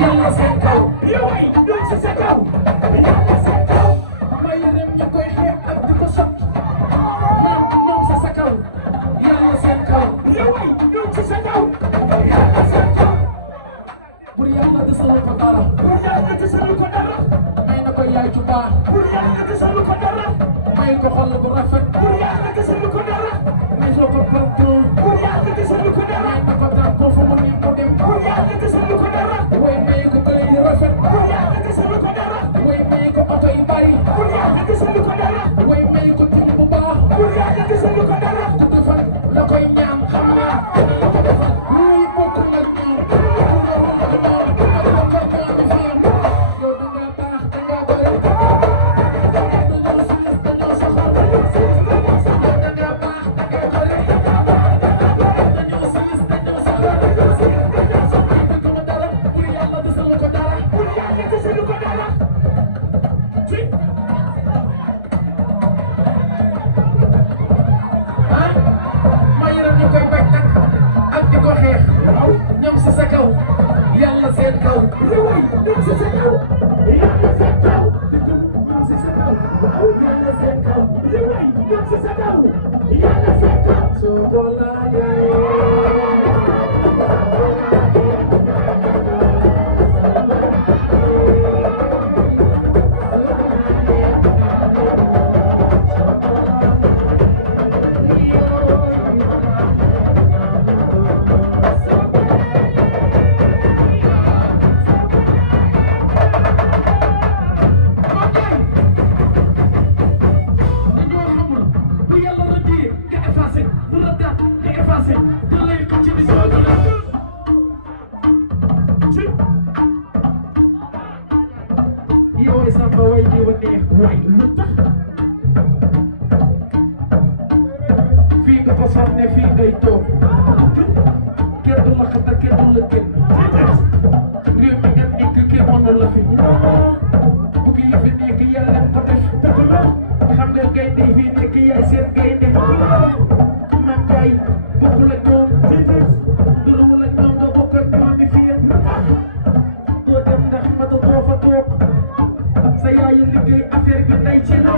Yalla sa kaw may na ko yaay ju baax may ko xol bu rafet may soo ko partout may na ko daan ko fu mu nit mu dem way may ko kër yu rafet way may ko oto yu bari way may ko jum bu baax tudd fan la koy ñaan xam naa luy bokk nag ñoom yow da nga baax da nga bëri dañoo siis dañoo soxor yow da nga baax da nga bëri dañoo siis dañoo soxor dëgg ma dara pour yàlla desalu ko dara ma yaram ñu koy bañ nag ak di ko xeex ñoom si sa kaw yàlla seen kaw ñoom si sa kaw yàlla seen kaw ñoom si sa kaw yàlla seen kaw ñoom si sa kaw yàlla seen kaw soo ko yow samba way di wa neex way lu tax fii nga ko sànne fii ngay toog kenn du la xatal kenn du la génn réew mi nga nekk kenn mënu la fi bu ki yëfi nekk yàlla ko def xam nga gaynde fii nekk yaay seen gaynde man gaay bokkul ak ñoom duruwul ak ñoom nga bokk ak ñoom di fii doo dem ndax mata doo fa toog sa yaay liggéey affaire bi tey ci la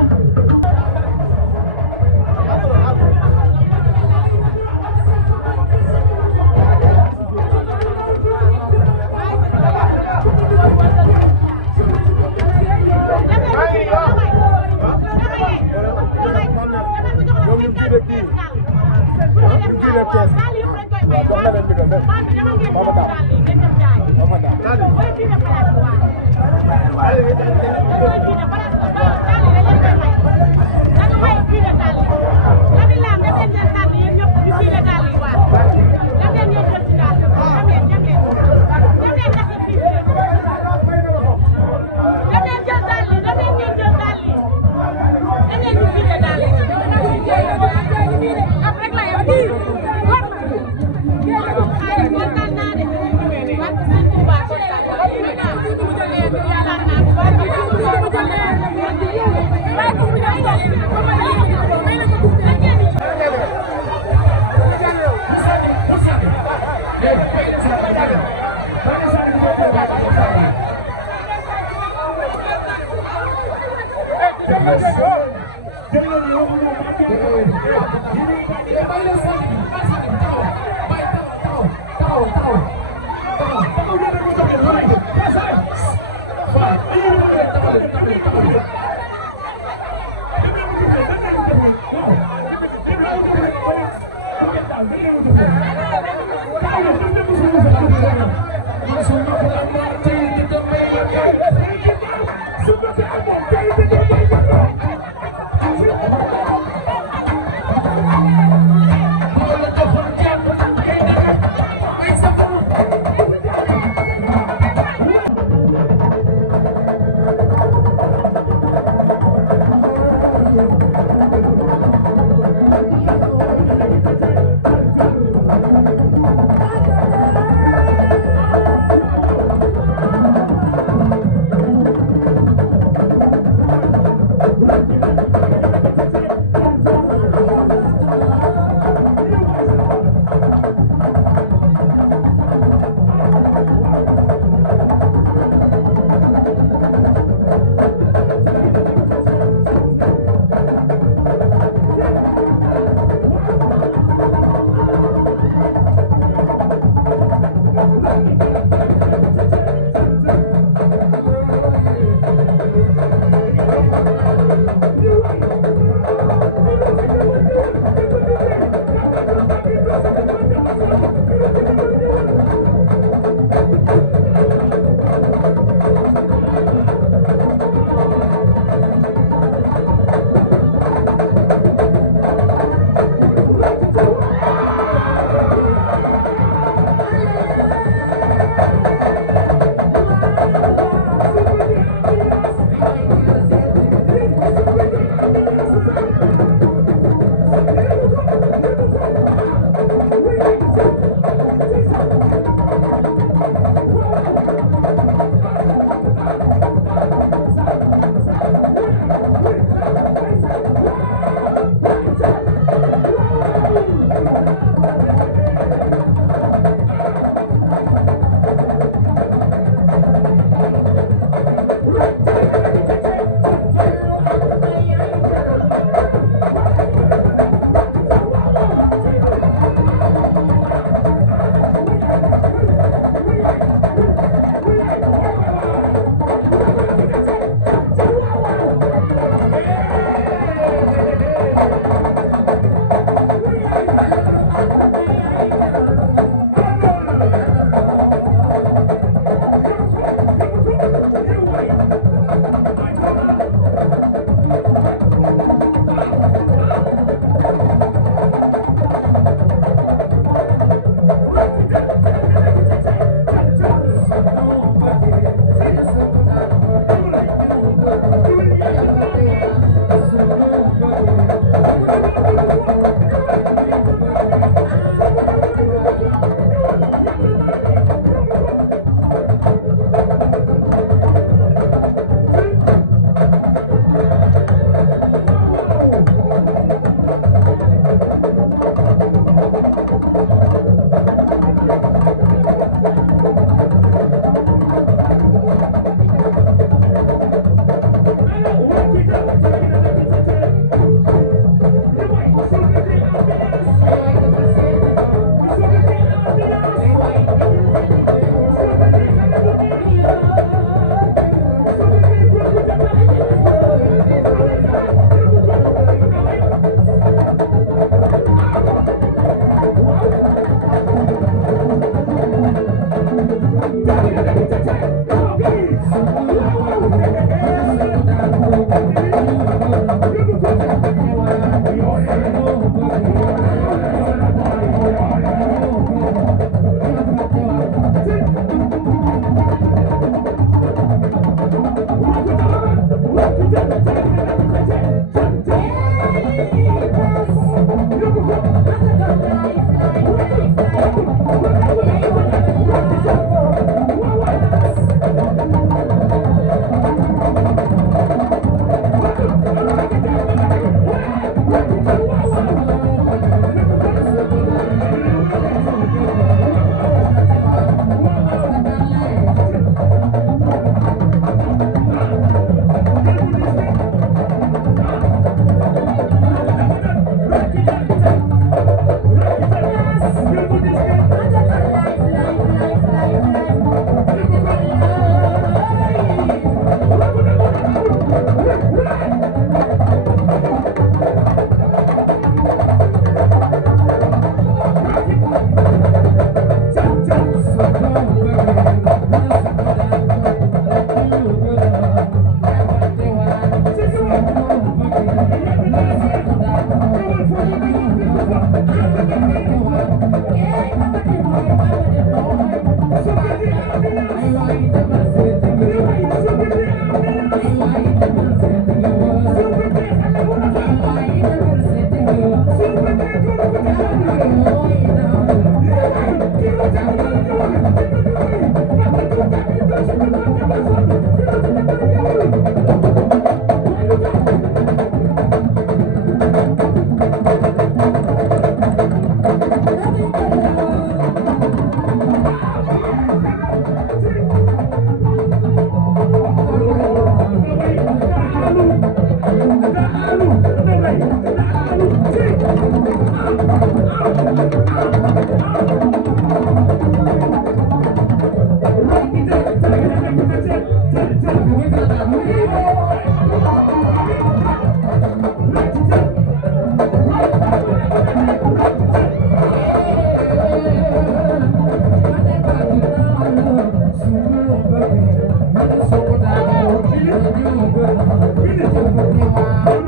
Thank you.